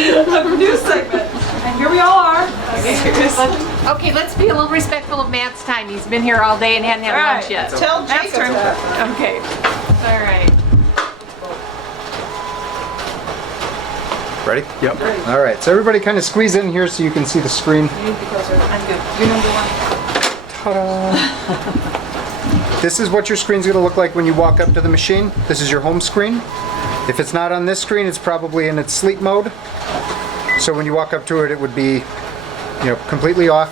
A new segment. And here we all are. Okay, let's be a little respectful of Matt's time. He's been here all day and hadn't had lunch yet. Tell Jacob that. Okay. All right. Ready? Yep. All right, so everybody kind of squeeze in here so you can see the screen. You need to be closer. I'm good. You're number one. Ta-da! This is what your screen's going to look like when you walk up to the machine. This is your home screen. If it's not on this screen, it's probably in its sleep mode. So when you walk up to it, it would be, completely off.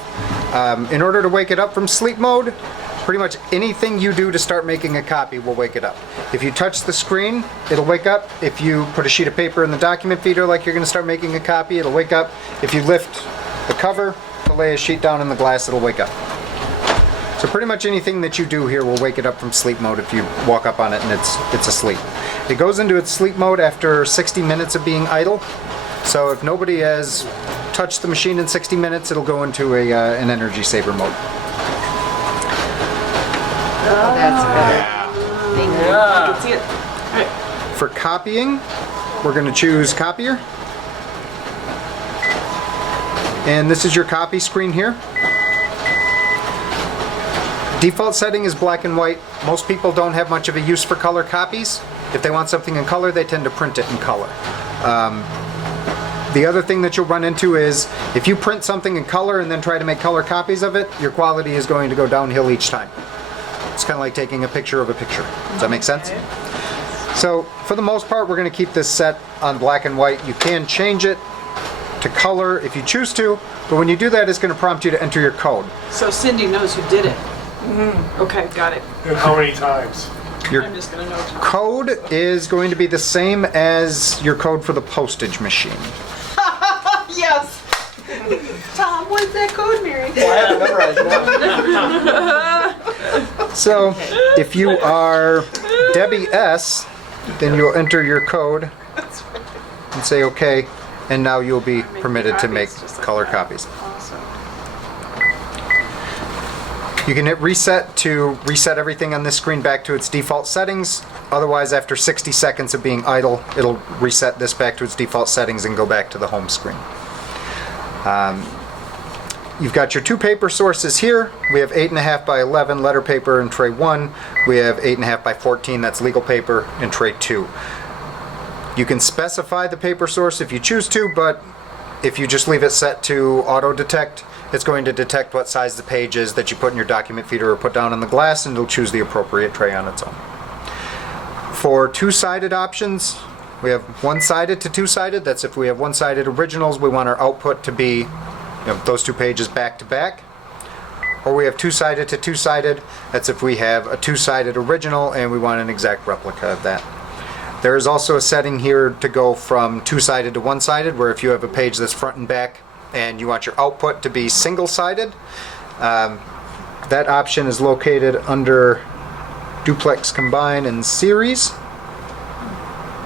In order to wake it up from sleep mode, pretty much anything you do to start making a copy will wake it up. If you touch the screen, it'll wake up. If you put a sheet of paper in the document feeder like you're going to start making a copy, it'll wake up. If you lift the cover to lay a sheet down in the glass, it'll wake up. So pretty much anything that you do here will wake it up from sleep mode if you walk up on it and it's asleep. It goes into its sleep mode after 60 minutes of being idle. So if nobody has touched the machine in 60 minutes, it'll go into an energy saver mode. Oh, that's better. Thank you. I can see it. All right. For copying, we're going to choose Copier. And this is your copy screen here. Default setting is black and white. Most people don't have much of a use for color copies. If they want something in color, they tend to print it in color. The other thing that you'll run into is if you print something in color and then try to make color copies of it, your quality is going to go downhill each time. It's kind of like taking a picture of a picture. Does that make sense? So for the most part, we're going to keep this set on black and white. You can change it to color if you choose to, but when you do that, it's going to prompt you to enter your code. So Cindy knows who did it. Okay, got it. And how many times? Your I'm just going to know. code is going to be the same as your code for the postage machine. Yes. Tom, what's that code, Mary? So if you are Debbie S, then you'll enter your code and say OK, and now you'll be permitted to make color copies. Awesome. You can hit reset to reset everything on this screen back to its default settings. Otherwise, after 60 seconds of being idle, it'll reset this back to its default settings and go back to the home screen. You've got your two paper sources here. We have 8.5 by 11 letter paper in tray 1. We have 8.5 by 14, that's legal paper, in tray 2. You can specify the paper source if you choose to, but if you just leave it set to auto detect, it's going to detect what size the page is that you put in your document feeder or put down on the glass, and it'll choose the appropriate tray on its own. For two-sided options, we have one-sided to two-sided. That's if we have one-sided originals, we want our output to be those two pages back to back. Or we have two-sided to two-sided. That's if we have a two-sided original and we want an exact replica of that. There is also a setting here to go from two-sided to one-sided, where if you have a page that's front and back and you want your output to be single-sided, that option is located under Duplex Combine and Series.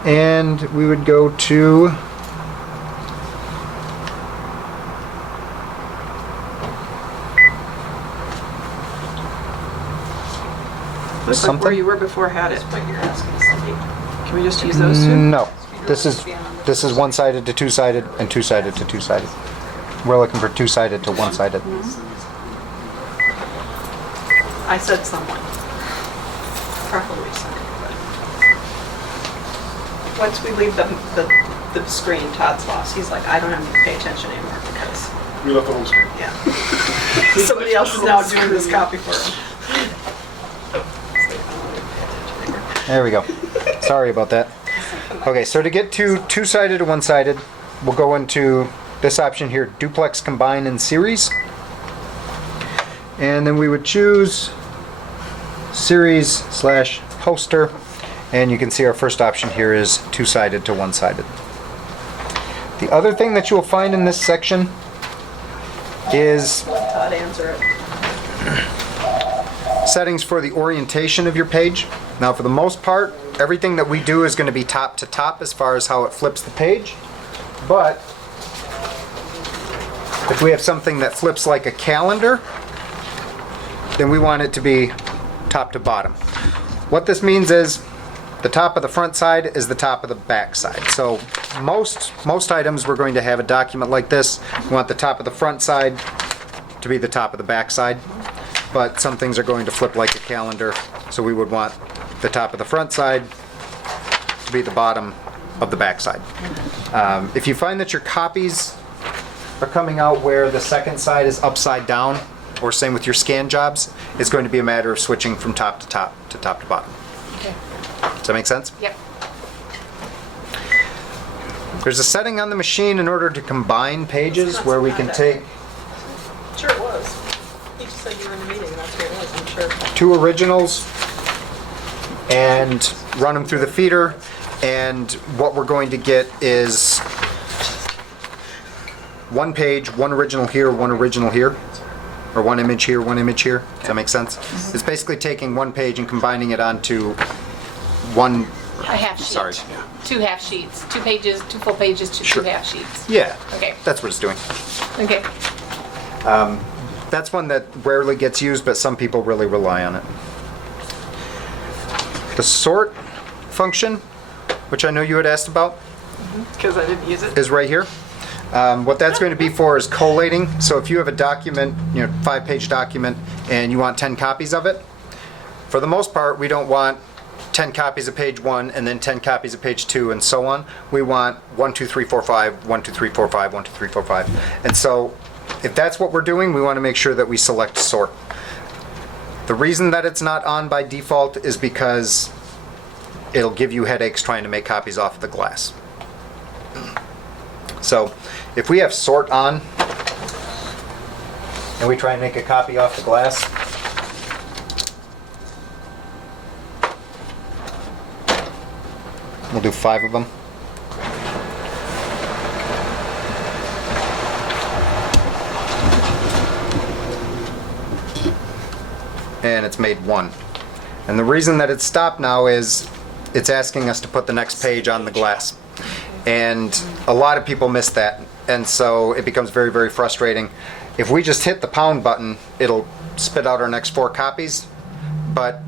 And we would go to Looks like where you were before had it. What you're asking, Cindy. Can we just use those two? No. This is one-sided to two-sided and two-sided to two-sided. We're looking for two-sided to one-sided. I said someone. Probably somebody. Once we leave the screen, Todd's lost. He's like, I don't have to pay attention anymore because, We left the home screen. yeah. Somebody else is now doing this copy for him. There we go. Sorry about that. Okay, so to get to two-sided to one-sided, we'll go into this option here, Duplex Combine and Series. And then we would choose Series/poster. And you can see our first option here is two-sided to one-sided. The other thing that you will find in this section is Todd, answer it. settings for the orientation of your page. Now, for the most part, everything that we do is going to be top to top as far as how it flips the page. But if we have something that flips like a calendar, then we want it to be top to bottom. What this means is the top of the front side is the top of the back side. So most items we're going to have a document like this. We want the top of the front side to be the top of the back side, but some things are going to flip like a calendar, so we would want the top of the front side to be the bottom of the back side. If you find that your copies are coming out where the second side is upside down, or same with your scan jobs, it's going to be a matter of switching from top to top to top to bottom. Okay. Does that make sense? Yep. There's a setting on the machine in order to combine pages where we can take Sure it was. You just said you were in a meeting, that's where it was, I'm sure. two originals and run them through the feeder, and what we're going to get is one page, one original here, one original here, or one image here, one image here. Does that make sense? It's basically taking one page and combining it onto one. A half sheet. Sorry. 2 half sheets. 2 pages, 2 full pages, 2 Sure. half sheets. Yeah. Okay. That's what it's doing. Okay. That's one that rarely gets used, but some people really rely on it. The sort function, which I know you had asked about, Because I didn't use it. is right here. What that's going to be for is collating. So if you have a document, 5-page document, and you want 10 copies of it, for the most part, we don't want 10 copies of page 1 and then 10 copies of page 2 and so on. We want 1, 2, 3, 4, 5, 1, 2, 3, 4, 5, 1, 2, 3, 4, 5. And so if that's what we're doing, we want to make sure that we select sort. The reason that it's not on by default is because it'll give you headaches trying to make copies off of the glass. So if we have sort on and we try and make a copy off the glass, we'll do 5 of them. And it's made 1. And the reason that it's stopped now is it's asking us to put the next page on the glass. And a lot of people miss that. And so it becomes very, very frustrating. If we just hit the pound button, it'll spit out our next 4 copies. But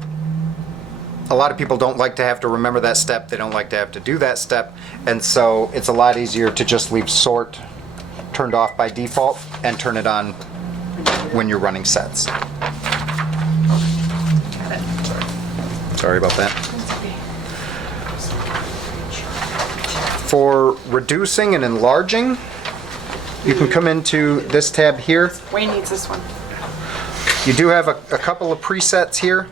a lot of people don't like to have to remember that step. They don't like to have to do that step. And so it's a lot easier to just leave sort turned off by default and turn it on when you're running sets. Sorry about that. For reducing and enlarging, you can come into this tab here. Wayne needs this one. You do have a couple of presets here,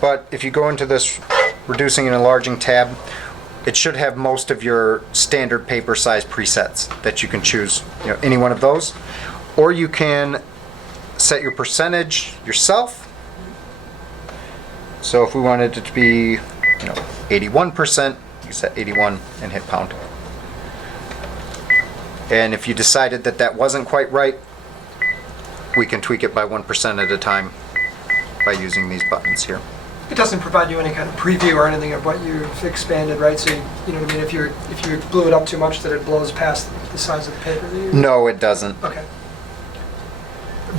but if you go into this reducing and enlarging tab, it should have most of your standard paper size presets that you can choose, any one of those. Or you can set your percentage yourself. So if we wanted it to be 81%, you set 81 and hit pound. And if you decided that that wasn't quite right, we can tweak it by 1% at a time by using these buttons here. It doesn't provide you any kind of preview or anything of what you've expanded, right? So you know what I mean. If you blew it up too much, that it blows past the size of the paper. That you... No, it doesn't. Okay.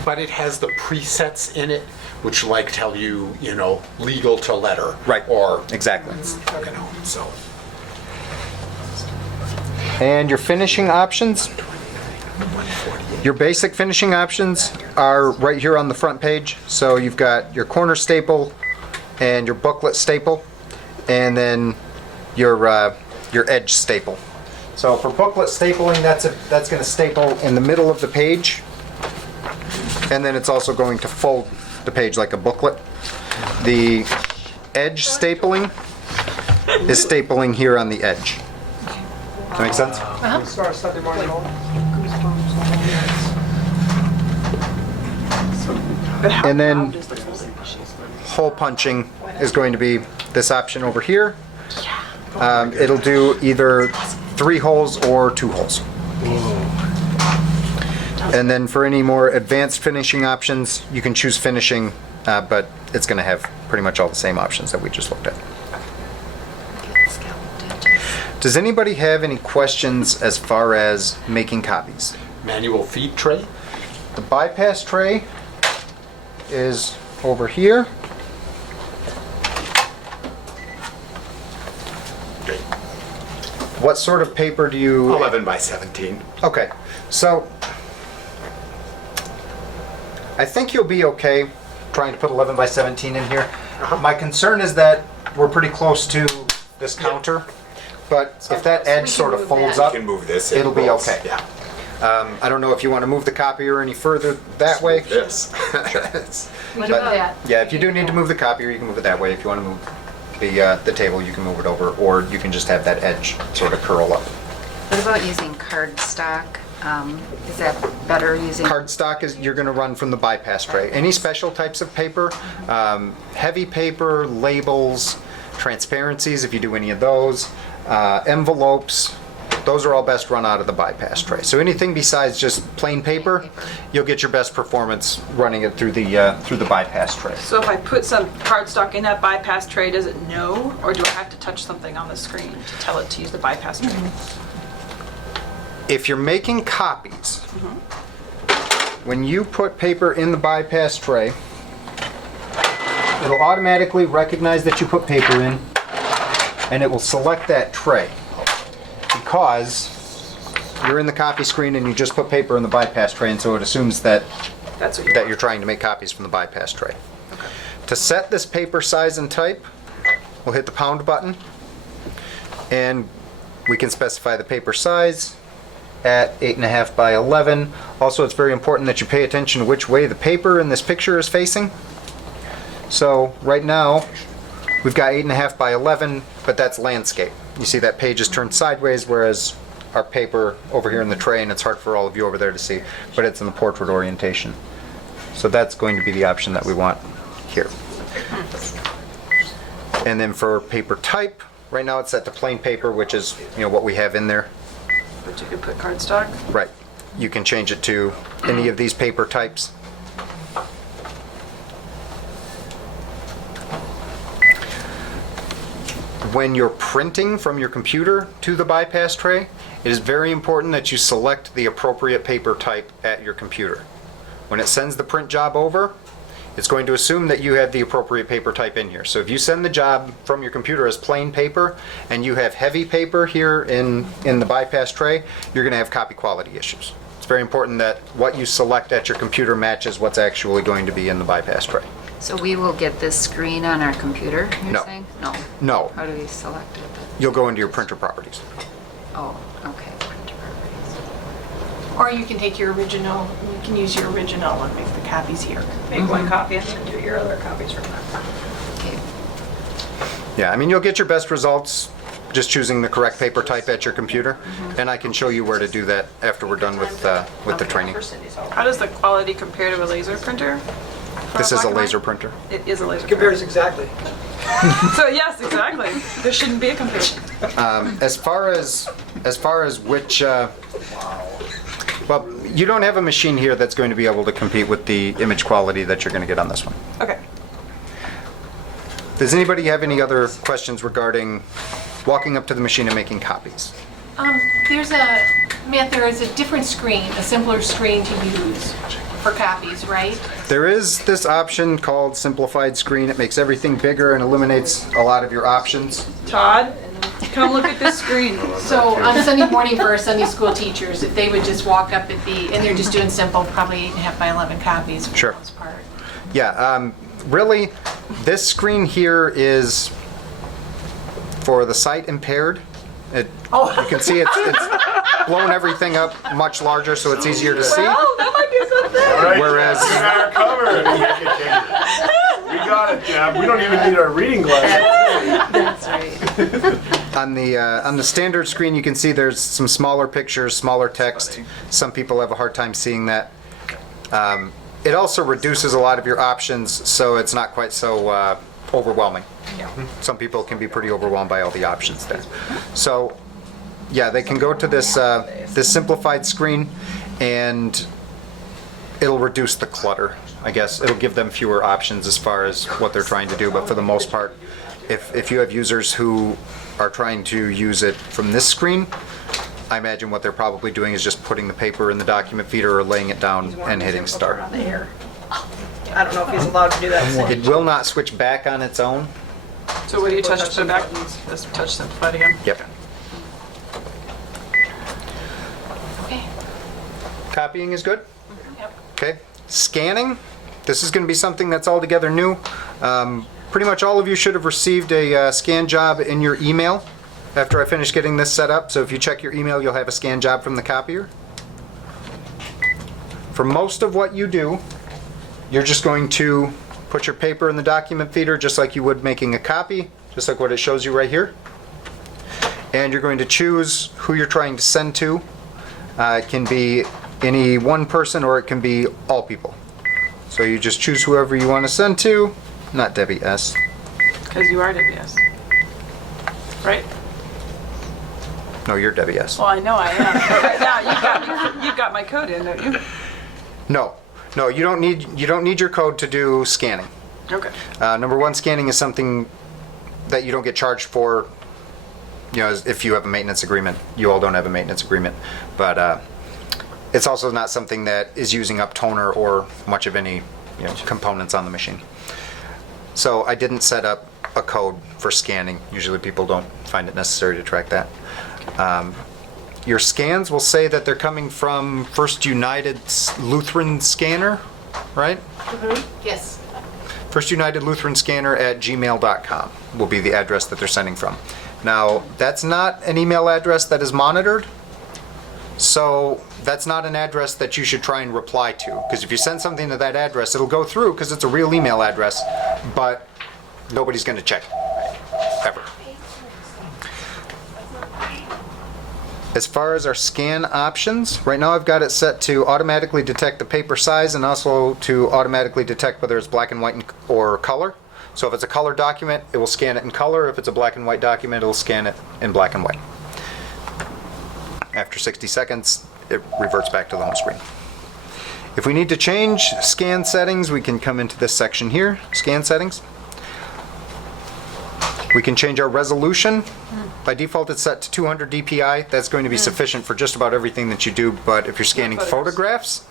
But it has the presets in it, which tell you, legal to letter. Right. Or, Exactly. Okay. so. And your finishing options. Your basic finishing options are right here on the front page. So you've got your corner staple and your booklet staple, and then your edge staple. So for booklet stapling, that's going to staple in the middle of the page, and then it's also going to fold the page like a booklet. The edge stapling is stapling here on the edge. Does that make sense? Start Sunday morning. And then hole punching is going to be this option over here. It'll do either 3 holes or 2 holes. And then for any more advanced finishing options, you can choose finishing, but it's going to have pretty much all the same options that we just looked at. Does anybody have any questions as far as making copies? Manual feed tray? The bypass tray is over here. What sort of paper do you? 11 by 17. Okay, so I think you'll be okay trying to put 11 by 17 in here. My concern is that we're pretty close to this counter, but if that edge sort of folds You up, can move this. it'll be rolls. okay. Yeah. I don't know if you want to move the copier any further that way. This. What about that? Yeah, if you do need to move the copier, you can move it that way. If you want to move the table, you can move it over, or you can just have that edge sort of curl up. What about using cardstock? Is that better using? Cardstock is, you're going to run from the bypass tray. Any special types of paper, heavy paper, labels, transparencies, if you do any of those, envelopes, those are all best run out of the bypass tray. So anything besides just plain paper, you'll get your best performance running it through the bypass tray. So if I put some cardstock in that bypass tray, does it know? Or do I have to touch something on the screen to tell it to use the bypass tray? If you're making copies, when you put paper in the bypass tray, it'll automatically recognize that you put paper in, and it will select that tray. Because you're in the copy screen and you just put paper in the bypass tray, and so it assumes that That's what you're trying to make copies from the bypass tray. To set this paper size and type, we'll hit the pound button, and we can specify the paper size at 8.5 by 11. Also, it's very important that you pay attention to which way the paper in this picture is facing. So right now, we've got 8.5 by 11, but that's landscape. You see that page is turned sideways, whereas our paper over here in the tray, and it's hard for all of you over there to see, but it's in the portrait orientation. So that's going to be the option that we want here. And then for paper type, right now it's set to plain paper, which is, you know, what we have in there. But you could put cardstock? Right. You can change it to any of these paper types. When you're printing from your computer to the bypass tray, it is very important that you select the appropriate paper type at your computer. When it sends the print job over, it's going to assume that you have the appropriate paper type in here. So if you send the job from your computer as plain paper and you have heavy paper here in the bypass tray, you're going to have copy quality issues. It's very important that what you select at your computer matches what's actually going to be in the bypass tray. So we will get this screen on our computer, you're No. saying? No. No, How do we select it? you'll go into your printer properties. Oh, okay. Printer properties. Or you can take your original, you can use your original and make the copies here. Make one copy and then do your other copies from that. Okay. Yeah, I mean, you'll get your best results just choosing the correct paper type at your computer, and I can show you where to do that after we're done with the training. How does the quality compare to a laser printer? This is a Black and laser white? printer. It is a laser Compares printer. exactly. So yes, exactly. There shouldn't be a comparison. As far as which, well, you don't have a machine here that's going to be able to compete with the image quality that you're going to get on this one. Okay. Does anybody have any other questions regarding walking up to the machine and making copies? Matt, there is a different screen, a simpler screen to use for copies, right? There is this option called simplified screen. It makes everything bigger and eliminates a lot of your options. Todd, come look at this screen. So on Sunday morning for our Sunday school teachers, if they would just walk up and they're just doing simple, probably 8.5 by 11 copies for Sure. the most part. Yeah, really, this screen here is for the sight impaired. You can see it's blown everything up much larger, so it's easier to see. Oh, that might be something. All right, Whereas- we got our cover. We got it, Deb. We don't even need our reading glasses. That's right. On the standard screen, you can see there's some smaller pictures, smaller text. Some people have a hard time seeing that. It also reduces a lot of your options, so it's not quite so overwhelming. Some people can be pretty overwhelmed by all the options there. So, yeah, they can go to this simplified screen, and it'll reduce the clutter. I guess it'll give them fewer options as far as what they're trying to do. But for the most part, if you have users who are trying to use it from this screen, I imagine what they're probably doing is just putting the paper in the document feeder or laying it down and hitting start. On the air. I don't know if he's allowed to do that. It will not switch back on its own. So what do you touch to put it back? Just touch simplified again. Yep. Copying is good? Yep. Okay. Scanning, this is going to be something that's altogether new. Pretty much all of you should have received a scan job in your email after I finish getting this set up. So if you check your email, you'll have a scan job from the copier. For most of what you do, you're just going to put your paper in the document feeder just like you would making a copy, just like what it shows you right here. And you're going to choose who you're trying to send to. It can be any one person or it can be all people. So you just choose whoever you want to send to, not Debbie S. Because you are WS. Right? No, you're Debbie S. Well, I know I am. But right now, you've got my code in, don't you? No, you don't need your code to do scanning. Okay. Number one, scanning is something that you don't get charged for. You know, if you have a maintenance agreement, you all don't have a maintenance agreement, but it's also not something that is using up toner or much of any components on the machine. So I didn't set up a code for scanning. Usually people don't find it necessary to track that. Your scans will say that they're coming from First United Lutheran Scanner, right? Yes. First United Lutheran Scanner at gmail.com will be the address that they're sending from. Now, that's not an email address that is monitored, so that's not an address that you should try and reply to, because if you send something to that address, it'll go through because it's a real email address, but nobody's going to check it, ever. As far as our scan options, right now I've got it set to automatically detect the paper size and also to automatically detect whether it's black and white or color. So if it's a color document, it will scan it in color. If it's a black and white document, it'll scan it in black and white. After 60 seconds, it reverts back to the home screen. If we need to change scan settings, we can come into this section here, scan settings. We can change our resolution. By default, it's set to 200 dpi. That's going to be sufficient for just about everything that you do, but if you're scanning photographs,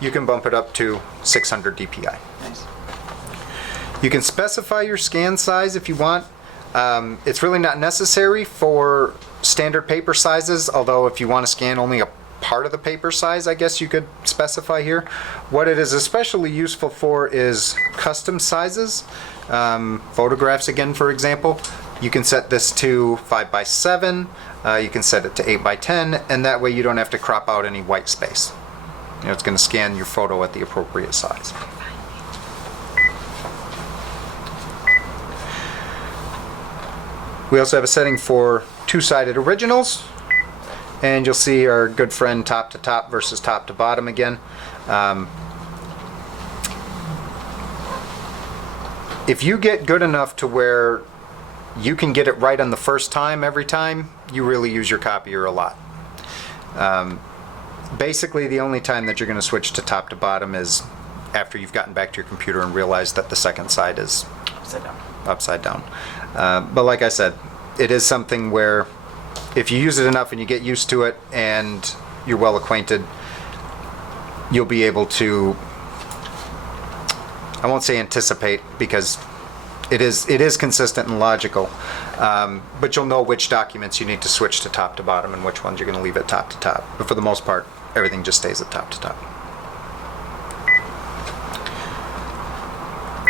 you can bump it up to 600 dpi. Nice. You can specify your scan size if you want. It's really not necessary for standard paper sizes, although if you want to scan only a part of the paper size, I guess you could specify here. What it is especially useful for is custom sizes. Photographs again, for example. You can set this to 5x7, you can set it to 8x10, and that way you don't have to crop out any white space. You know, it's going to scan your photo at the appropriate size. We also have a setting for two-sided originals, and you'll see our good friend top to top versus top to bottom again. If you get good enough to where you can get it right on the first time every time, you really use your copier a lot. Basically, the only time that you're going to switch to top to bottom is after you've gotten back to your computer and realized that the second side is upside down. But like I said, it is something where if you use it enough and you get used to it and you're well acquainted, you'll be able to, I won't say anticipate because it is consistent and logical, but you'll know which documents you need to switch to top to bottom and which ones you're going to leave at top to top. But for the most part, everything just stays at top to top.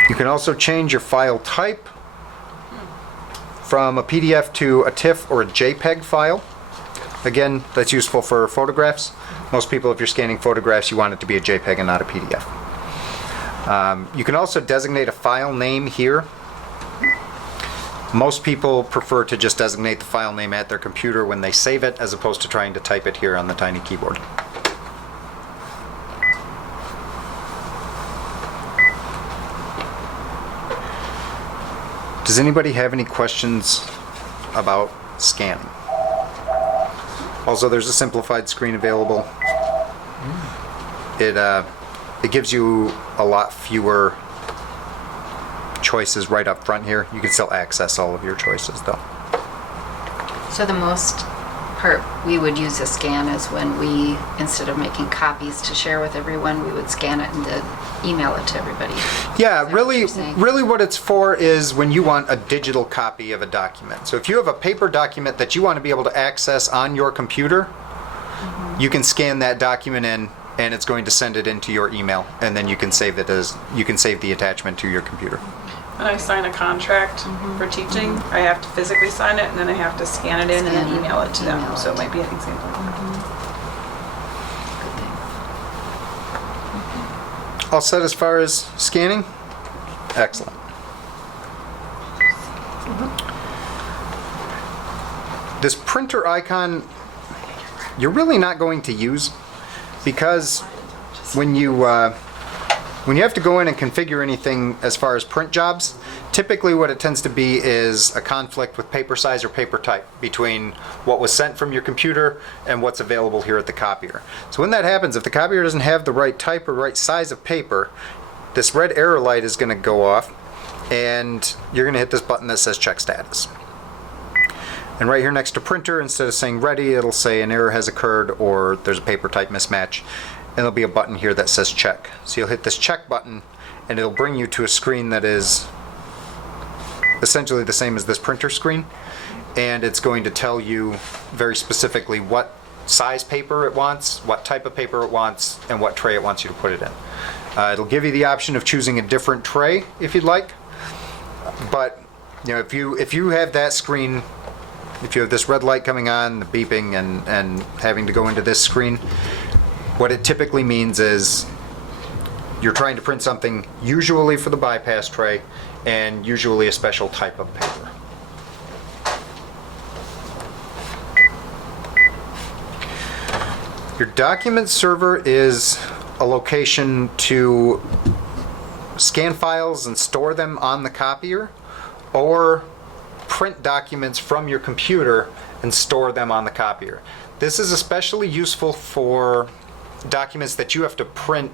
You can also change your file type from a PDF to a TIFF or a JPEG file. Again, that's useful for photographs. Most people, if you're scanning photographs, you want it to be a JPEG and not a PDF. You can also designate a file name here. Most people prefer to just designate the file name at their computer when they save it, as opposed to trying to type it here on the tiny keyboard. Does anybody have any questions about scanning? Also, there's a simplified screen available. It gives you a lot fewer choices right up front here. You can still access all of your choices though. So the most part we would use a scan is when we, instead of making copies to share with everyone, we would scan it and then email it to everybody. Yeah, Is that what really, you're saying? really what it's for is when you want a digital copy of a document. So if you have a paper document that you want to be able to access on your computer, you can scan that document in and it's going to send it into your email, and then you can save the attachment to your computer. When I sign a contract for teaching, I have to physically sign it, and then I have to scan it in and then email it to them. So it might be an example. All set as far as scanning? Excellent. This printer icon, you're really not going to use, because when you have to go in and configure anything as far as print jobs, typically what it tends to be is a conflict with paper size or paper type between what was sent from your computer and what's available here at the copier. So when that happens, if the copier doesn't have the right type or right size of paper, this red error light is going to go off, and you're going to hit this button that says check status. And right here next to printer, instead of saying ready, it'll say an error has occurred or there's a paper type mismatch. And there'll be a button here that says check. So you'll hit this check button, and it'll bring you to a screen that is essentially the same as this printer screen. And it's going to tell you very specifically what size paper it wants, what type of paper it wants, and what tray it wants you to put it in. It'll give you the option of choosing a different tray if you'd like. But if you have that screen, if you have this red light coming on, the beeping, and having to go into this screen, what it typically means is you're trying to print something usually for the bypass tray and usually a special type of paper. Your document server is a location to scan files and store them on the copier, or print documents from your computer and store them on the copier. This is especially useful for documents that you have to print,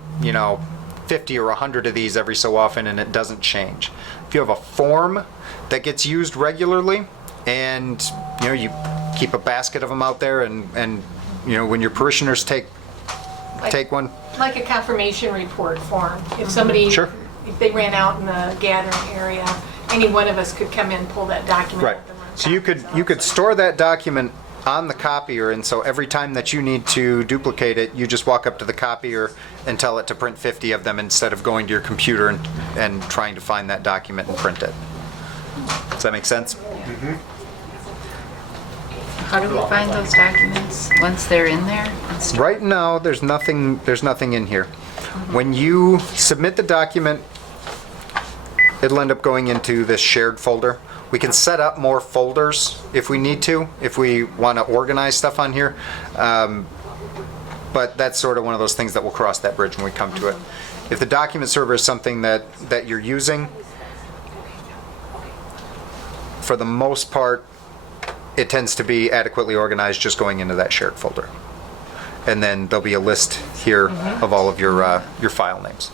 50 or 100 of these every so often, and it doesn't change. If you have a form that gets used regularly, and you keep a basket of them out there, and when your parishioners take one. Like a confirmation report form. If somebody, Sure. if they ran out in the gathering area, any one of us could come in, pull that document Right. up and run So you could store that document on the copier, and so every time that you need to duplicate it, you just walk up to the copier and tell it to print 50 of them instead of going to your computer and trying to find that document and print it. Does that make sense? How do we find those documents once they're in there? Right now, there's nothing in here. When you submit the document, it'll end up going into this shared folder. We can set up more folders if we need to, if we want to organize stuff on here. But that's sort of one of those things that we'll cross that bridge when we come to it. If the document server is something that you're using, for the most part, it tends to be adequately organized just going into that shared folder. And then there'll be a list here of all of your file names.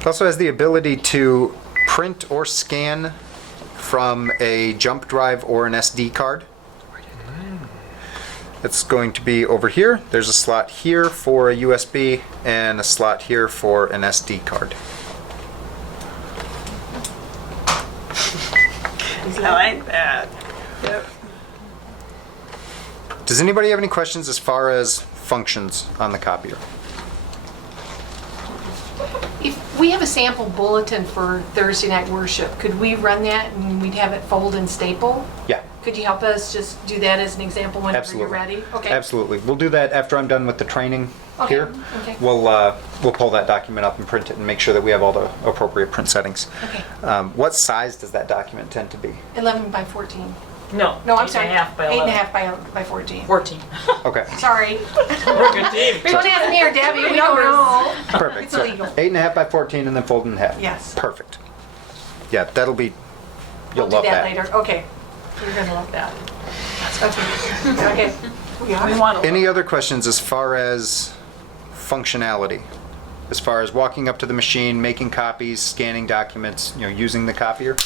It also has the ability to print or scan from a jump drive or an SD card. It's going to be over here. There's a slot here for a USB and a slot here for an SD card. I like that. Yep. Does anybody have any questions as far as functions on the copier? If we have a sample bulletin for Thursday night worship, could we run that and we'd have it fold and staple? Yeah. Could you help us just do that as an example whenever Absolutely. you're ready? Okay. Absolutely. We'll do that after I'm done with the training Okay, here. okay. We'll pull that document up and print it and make sure that we have all the appropriate print settings. Okay. What size does that document tend to be? 11 by 14. No. No, I'm 8.5 sorry. by 8 and a 11. half by 14. 14. Okay. Sorry. We're a good team. Don't ask me or Debbie, we don't know. Perfect. It's illegal. 8.5 by 14 and then fold in half. Yes. Perfect. Yeah, that'll be. You'll We'll do love that that. later. Okay. You're gonna love that. Okay. Okay. We got We it. want to. Any other questions as far as functionality? As far as walking up to the machine, making copies, scanning documents, using the copier?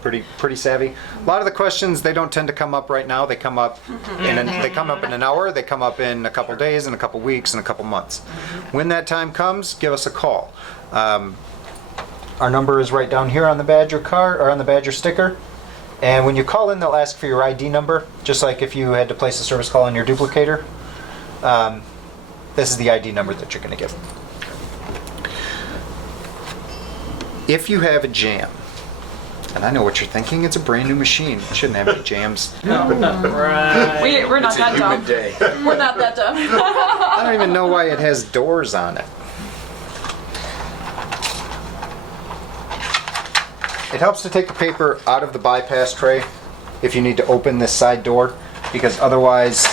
Pretty savvy. A lot of the questions, they don't tend to come up right now. They come up in an hour, they come up in a couple days, in a couple weeks, in a couple months. When that time comes, give us a call. Our number is right down here on the Badger card or on the Badger sticker. And when you call in, they'll ask for your ID number, just like if you had to place a service call on your duplicator. This is the ID number that you're going to give. If you have a jam, and I know what you're thinking, it's a brand new machine. It shouldn't have any jams. Right. We're not It's a that humid dumb. day. We're not that dumb. I don't even know why it has doors on it. It helps to take the paper out of the bypass tray if you need to open this side door, because otherwise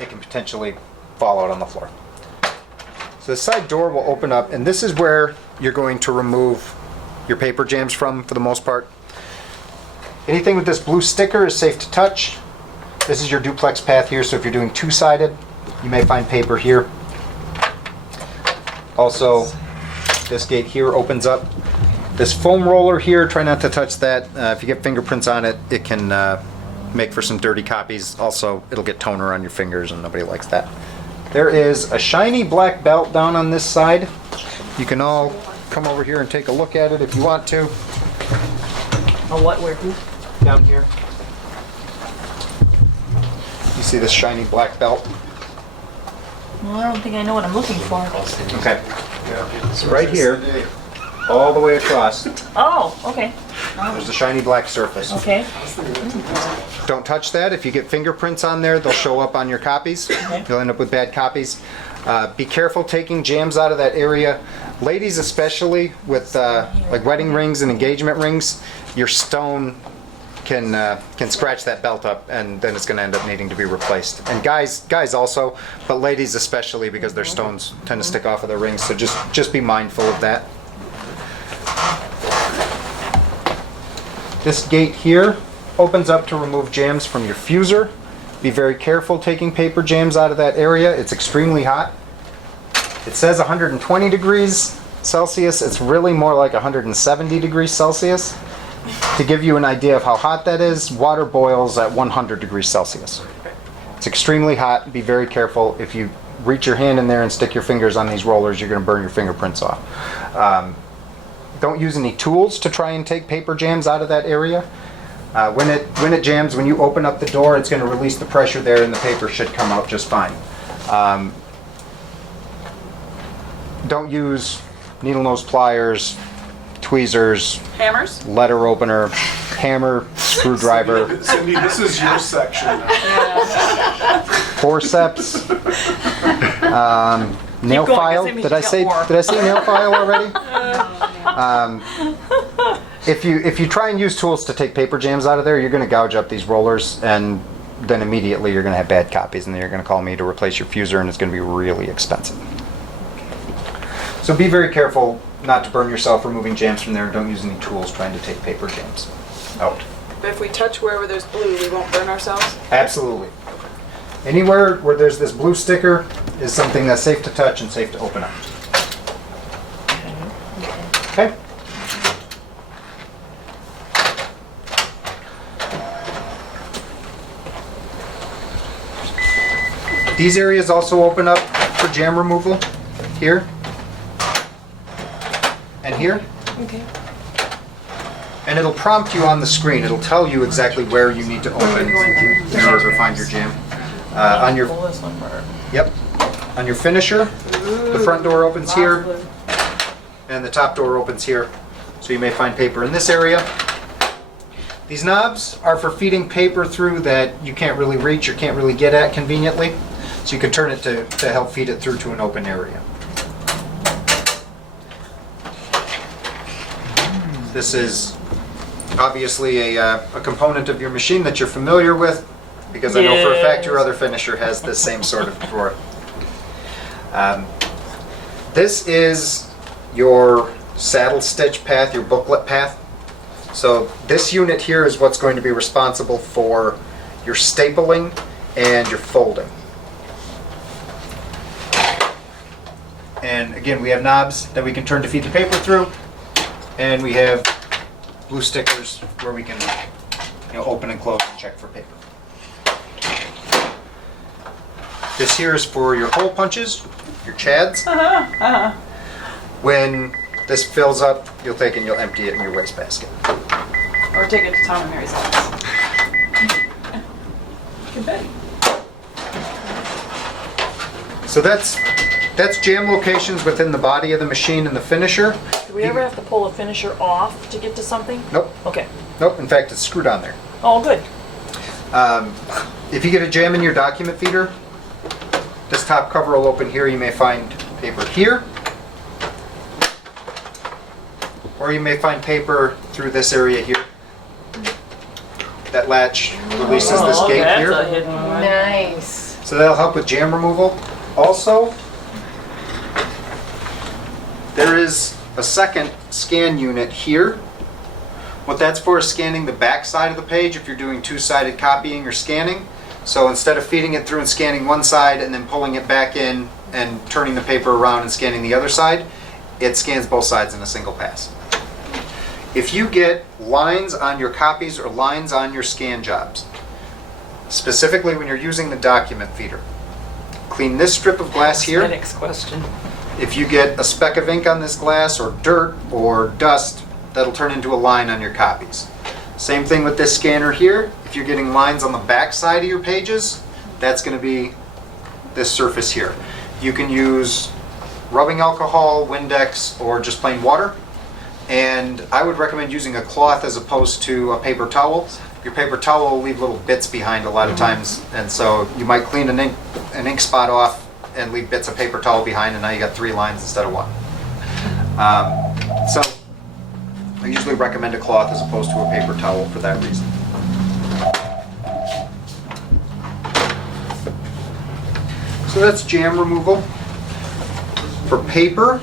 it can potentially fall out on the floor. So the side door will open up, and this is where you're going to remove your paper jams from, for the most part. Anything with this blue sticker is safe to touch. This is your duplex path here, so if you're doing two-sided, you may find paper here. Also, this gate here opens up. This foam roller here, try not to touch that. If you get fingerprints on it, it can make for some dirty copies. Also, it'll get toner on your fingers, and nobody likes that. There is a shiny black belt down on this side. You can all come over here and take a look at it if you want to. Oh, what, where, who? Down here. You see this shiny black belt? Well, I don't think I know what I'm looking for. Okay. So right here, all the way across, Oh, okay, there's a shiny black surface. okay. Don't touch that. If you get fingerprints on there, they'll show up on your copies. You'll end up with bad copies. Be careful taking jams out of that area. Ladies especially, with like wedding rings and engagement rings, your stone can scratch that belt up, and then it's going to end up needing to be replaced. And guys also, but ladies especially, because their stones tend to stick off of their rings. So just be mindful of that. This gate here opens up to remove jams from your fuser. Be very careful taking paper jams out of that area. It's extremely hot. It says 120 degrees Celsius. It's really more like 170 degrees Celsius. To give you an idea of how hot that is, water boils at 100 degrees Celsius. It's extremely hot. Be very careful. If you reach your hand in there and stick your fingers on these rollers, you're going to burn your fingerprints off. Don't use any tools to try and take paper jams out of that area. When it jams, when you open up the door, it's going to release the pressure there, and the paper should come out just fine. Don't use needle nose pliers, tweezers, Hammers? letter opener, hammer, screwdriver, Cindy, this is your section. forceps, nail going, file. I think we Did I should say get more. did I say nail file already? If you try and use tools to take paper jams out of there, you're going to gouge up these rollers, and then immediately you're going to have bad copies, and then you're going to call me to replace your fuser, and it's going to be really expensive. So be very careful not to burn yourself removing jams from there, and don't use any tools trying to take paper jams out. But if we touch wherever there's blue, we won't burn ourselves? Absolutely. Anywhere where there's this blue sticker is something that's safe to touch and safe to open up. Okay? These areas also open up for jam removal, here and here. Okay. And it'll prompt you on the screen. It'll tell you exactly where you need to open in order to find your jam. On your Pull this one for. Yep. On your finisher, the front door opens here, and the top door opens here. So you may find paper in this area. These knobs are for feeding paper through that you can't really reach or can't really get at conveniently. So you can turn it to help feed it through to an open area. This is obviously a component of your machine that you're familiar with, because I know for a fact your other finisher has this same sort of drawer. This is your saddle stitch path, your booklet path. So this unit here is what's going to be responsible for your stapling and your folding. And again, we have knobs that we can turn to feed the paper through, and we have blue stickers where we can open and close and check for paper. This here is for your hole punches, your chads. When this fills up, you'll take and you'll empty it in your wastebasket. Or take it to Tom and Mary's house. Confetti. So that's jam locations within the body of the machine and the finisher. Do we ever have to pull a finisher off to get to something? Nope, Okay. nope, in fact, it's screwed on there. Oh, good. If you get a jam in your document feeder, this top cover will open here. You may find paper here. Or you may find paper through this area here. That latch releases this gate That's here. a hidden one. Nice. So that'll help with jam removal. Also, there is a second scan unit here. What that's for is scanning the back side of the page if you're doing two-sided copying or scanning. So instead of feeding it through and scanning one side and then pulling it back in and turning the paper around and scanning the other side, it scans both sides in a single pass. If you get lines on your copies or lines on your scan jobs, specifically when you're using the document feeder, clean this strip of glass My here. next question. If you get a speck of ink on this glass or dirt or dust, that'll turn into a line on your copies. Same thing with this scanner here. If you're getting lines on the back side of your pages, that's going to be this surface here. You can use rubbing alcohol, Windex, or just plain water. And I would recommend using a cloth as opposed to a paper towel. Your paper towel will leave little bits behind a lot of times, and so you might clean an ink spot off and leave bits of paper towel behind, and now you got 3 lines instead of 1. So I usually recommend a cloth as opposed to a paper towel for that reason. So that's jam removal. For paper,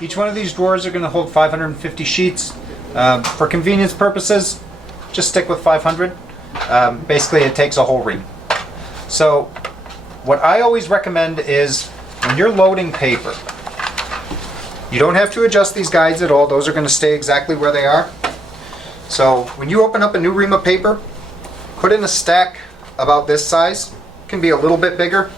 each one of these drawers are going to hold 550 sheets. For convenience purposes, just stick with 500. Basically, it takes a whole ream. So what I always recommend is when you're loading paper, you don't have to adjust these guides at all. Those are going to stay exactly where they are. So when you open up a new ream of paper, put in a stack about this size. It can be a little bit bigger.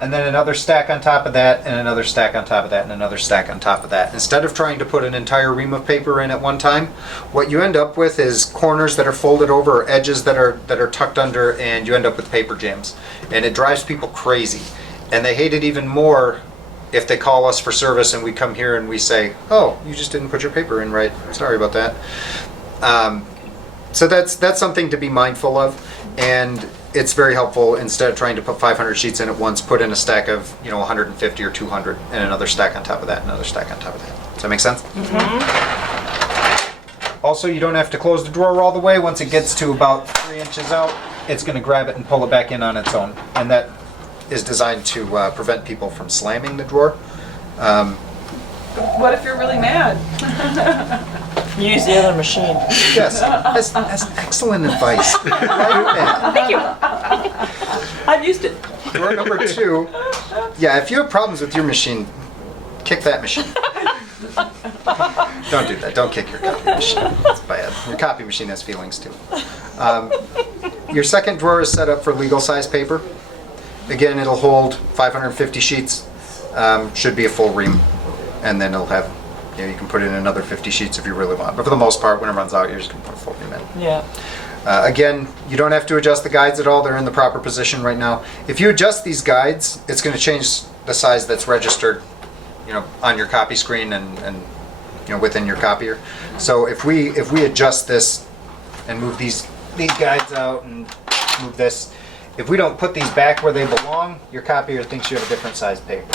And then another stack on top of that, and another stack on top of that, and another stack on top of that. Instead of trying to put an entire ream of paper in at one time, what you end up with is corners that are folded over, or edges that are tucked under, and you end up with paper jams. And it drives people crazy. And they hate it even more if they call us for service and we come here and we say, "Oh, you just didn't put your paper in right. Sorry about that." So that's something to be mindful of, and it's very helpful. Instead of trying to put 500 sheets in at once, put in a stack of 150 or 200, and another stack on top of that, another stack on top of that. Does that make sense? Also, you don't have to close the drawer all the way. Once it gets to about 3 inches out, it's going to grab it and pull it back in on its own, and that is designed to prevent people from slamming the drawer. What if you're really mad? Use the other machine. Yes, that's excellent advice. I like that. Thank you. I've used it. Drawer number 2. Yeah, if you have problems with your machine, kick that machine. Don't do that. Don't kick your copy machine. It's bad. Your copy machine has feelings too. Your second drawer is set up for legal size paper. Again, it'll hold 550 sheets. Should be a full ream. And then it'll have, you can put in another 50 sheets if you really want. But for the most part, when it runs out, you're just going to put a full ream in. Yeah. Again, you don't have to adjust the guides at all. They're in the proper position right now. If you adjust these guides, it's going to change the size that's registered, on your copy screen and within your copier. So if we adjust this and move these guides out and move this, if we don't put these back where they belong, your copier thinks you have a different size paper.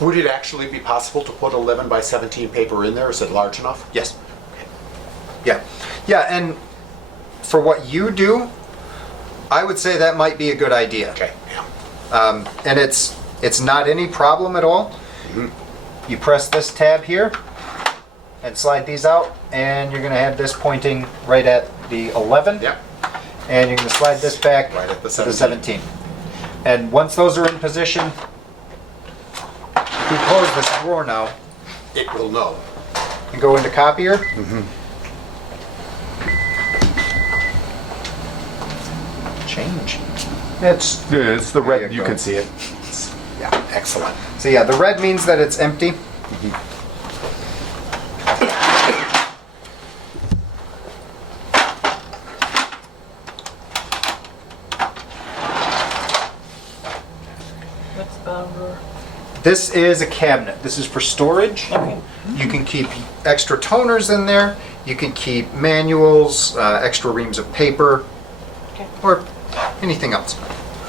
Would it actually be possible to put 11 by 17 paper in there? Is it large enough? Yes. Yeah. Yeah, and for what you do, I would say that might be a good idea. Okay. Yeah. And it's not any problem at all. You press this tab here and slide these out, and you're going to have this pointing right at the 11. Yep. And you're going to slide this back Right at the to the 17. And once those are in position, if we close this drawer now It will know. and go into copier, change. It's the There red. you You go. can see it. Yeah, excellent. So yeah, the red means that it's empty. What's the bottom drawer? This is a cabinet. This is for storage. Okay. You can keep extra toners in there. You can keep manuals, extra reams of paper, Okay. or anything else.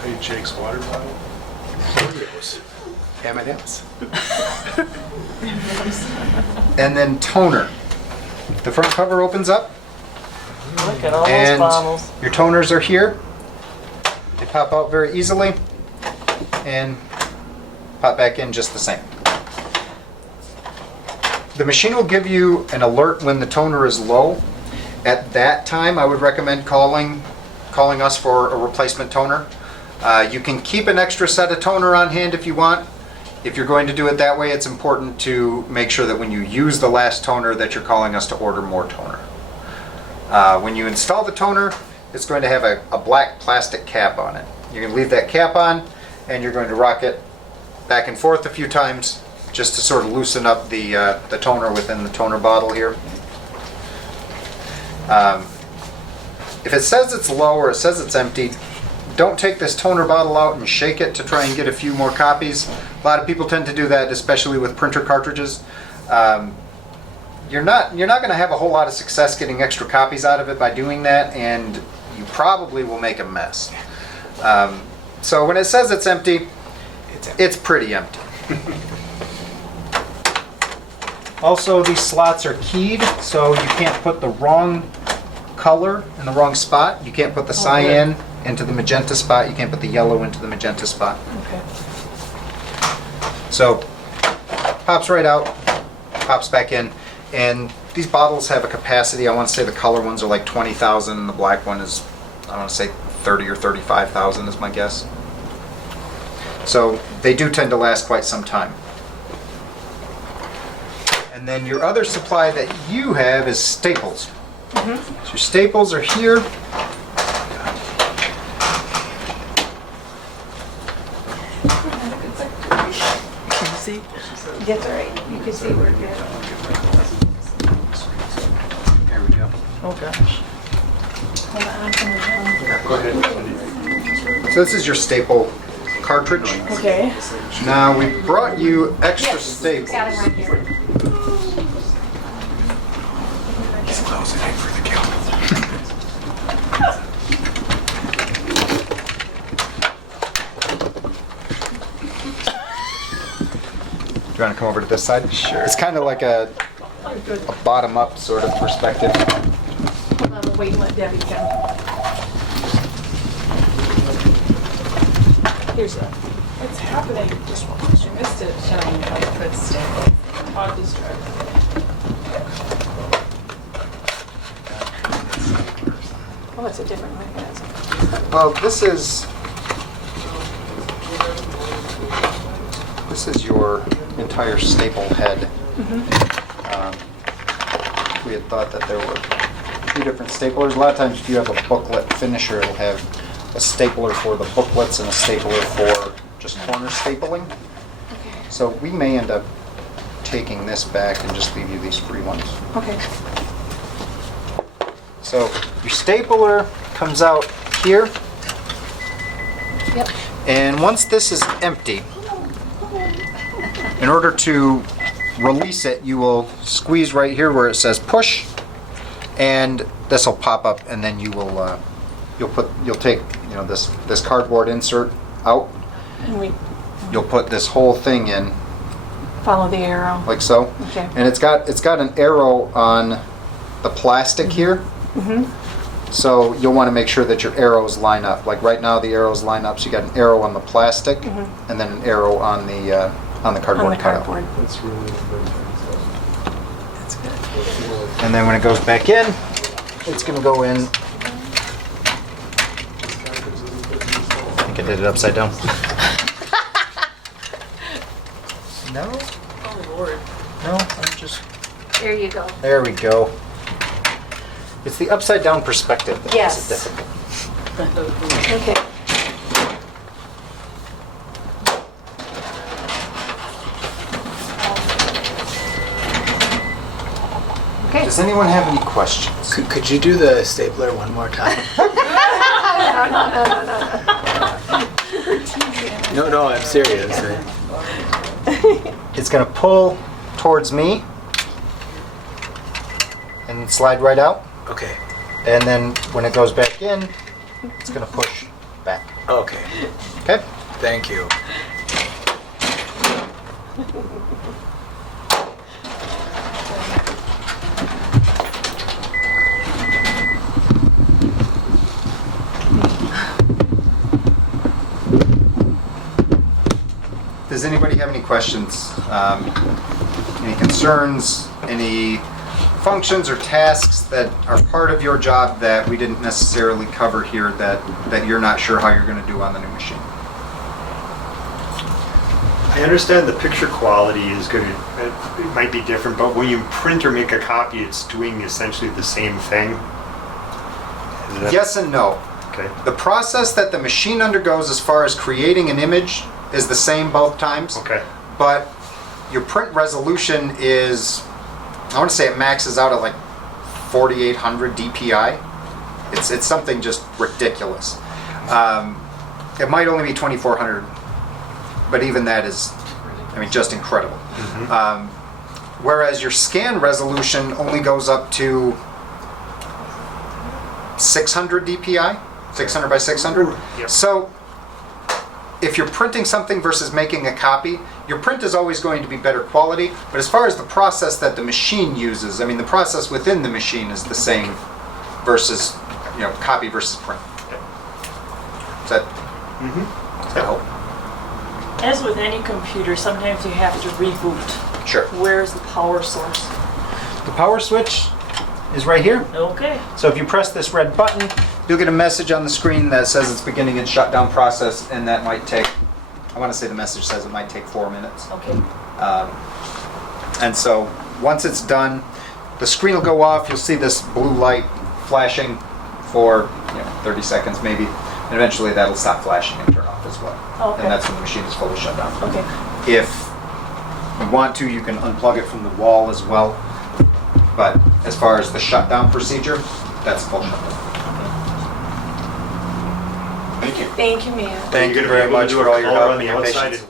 Hey, Jake's water bottle. Oreos. M&M's. And then toner. The front cover opens up, Look at all those and bottles. your toners are here. They pop out very easily and pop back in just the same. The machine will give you an alert when the toner is low. At that time, I would recommend calling us for a replacement toner. You can keep an extra set of toner on hand if you want. If you're going to do it that way, it's important to make sure that when you use the last toner that you're calling us to order more toner. When you install the toner, it's going to have a black plastic cap on it. You're going to leave that cap on, and you're going to rock it back and forth a few times just to sort of loosen up the toner within the toner bottle here. If it says it's low or it says it's empty, don't take this toner bottle out and shake it to try and get a few more copies. A lot of people tend to do that, especially with printer cartridges. You're not going to have a whole lot of success getting extra copies out of it by doing that, and you probably will make a mess. So when it says it's empty, it's pretty empty. Also, these slots are keyed, so you can't put the wrong color in the wrong spot. You can't put the cyan into the magenta spot. You can't put the yellow into the magenta spot. Okay. So, pops right out, pops back in, and these bottles have a capacity. I want to say the color ones are like 20,000, and the black one is, I want to say 30 or 35,000 is my guess. So they do tend to last quite some time. And then your other supply that you have is staples. So your staples are here. Can you see? That's all right. You can see where it is. There we go. Oh gosh. Hold on, I'm coming down. Go ahead. So this is your staple cartridge. Okay. Now we brought you extra staples. Got him right here. He's closing in for the kill. Do you want to come over to this side? Sure. It's kind of like a bottom-up sort of perspective. Hold on, wait, let Debbie come. Here's that. What's happening? Just you missed it. Showing you how to put staples. Todd just tried. Oh, it's a different mechanism. Well, this is your entire staple head. We had thought that there were 2 different staplers. A lot of times if you have a booklet finisher, it'll have a stapler for the booklets and a stapler for just corner stapling. So we may end up taking this back and just leave you these free ones. Okay. So your stapler comes out here. Yep. And once this is empty, in order to release it, you will squeeze right here where it says push, and this will pop up, and then you will you'll take this cardboard insert out. And we You'll put this whole thing in follow the arrow. like so, Okay. and it's got an arrow on the plastic here. So you'll want to make sure that your arrows line up. Like right now, the arrows line up. So you got an arrow on the plastic, and then an arrow on the cardboard On the cutout. cardboard. That's really good. That's good. And then when it goes back in, it's going to go in. I think I did it upside down. No, Oh Lord. no, I'm just. There you go. There we go. It's the upside down perspective that Yes. makes it difficult. Okay. Okay. Does anyone have any questions? Could you do the stapler one more time? We're teasing. No, I'm serious. It's going to pull towards me and slide right out. Okay. And then when it goes back in, it's going to push back. Okay. Okay? Thank you. Does anybody have any questions? Any concerns? Any functions or tasks that are part of your job that we didn't necessarily cover here that you're not sure how you're going to do on the new machine? I understand the picture quality is good. It might be different, but when you print or make a copy, it's doing essentially the same thing. Is that- Yes and no. Okay. The process that the machine undergoes as far as creating an image is the same both times. Okay. But your print resolution is, I want to say it maxes out at like 4,800 DPI. It's something just ridiculous. It might only be 2,400, but even that is, I mean, just incredible. Whereas your scan resolution only goes up to 600 DPI, 600 by 600. Yep. So if you're printing something versus making a copy, your print is always going to be better quality, but as far as the process that the machine uses, I mean, the process within the machine is the same versus, copy versus print. Does that help? As with any computer, sometimes you have to reboot. Sure. Where's the power source? The power switch is right here. Okay. So if you press this red button, you'll get a message on the screen that says it's beginning its shutdown process, and that might take, I want to say the message says it might take 4 minutes. Okay. And so once it's done, the screen will go off. You'll see this blue light flashing for 30 seconds maybe, and eventually that'll stop flashing and turn off as well. Okay. And that's when the machine is fully shut down. Okay. If you want to, you can unplug it from the wall as well. But as far as the shutdown procedure, that's full shutdown. Thank you. Thank you, Mia. Thank you You're gonna be very able to much do for a all your color help on and the your outside patience.